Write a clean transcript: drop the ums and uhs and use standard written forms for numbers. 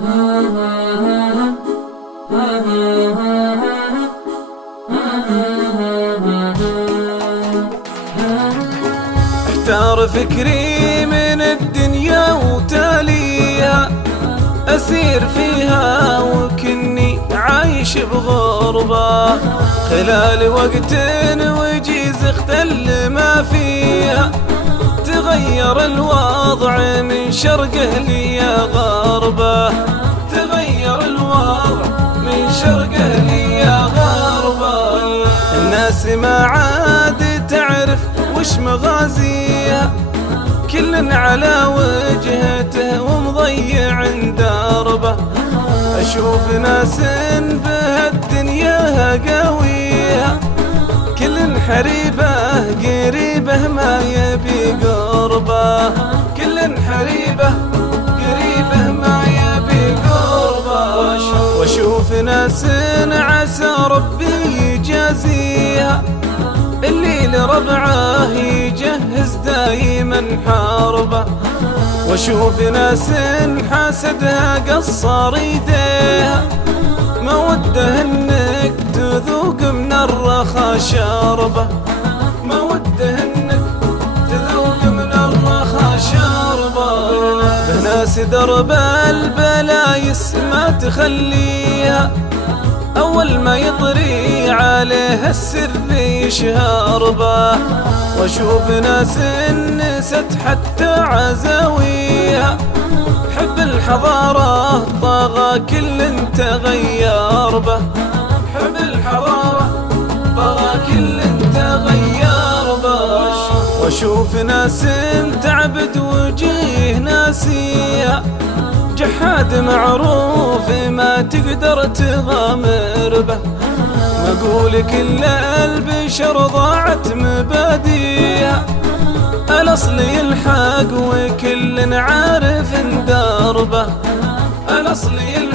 احتار فكري من الدنيا وتاليها، أسير فيها وكني عايش بغربة، خلال وقت وجيز اختل ما فيها، تغير الوضع من شرقه لي غربه، تغير الوضع من شرقه لي غربه. الناس ما عاد تعرف وش مغازيها، كل على وجهته ومضيع دربه. أشوف ناس بهالدنيا قوية، كل حريبه قريبه ما يبي قربه، كل حريبه قريبه ما يبي قربه. واشوف ناس عسى ربي يجازيها، اللي لربعه يجهز دايما حربه. واشوف ناس حاسدها قصر يديها، ما وده انك تذوق من الرخا شربه، ما وده انك تذوق من الرخا شربه. بناس درب البلايس ما تخليها، أول ما يطري عليه السر يشهر به. واشوف ناس نست حتى عزاويها، حب الحضارة طغى كل تغير به، حب الحضارة طغى كل تغير به. واشوف ناس تعبد وجيه ناسيها، جحاد معروف ما تقدر تغامر به. مقول كل البشر ضاعت مباديها، الأصل يلحق وكل عارف دربه، الأصل يلحق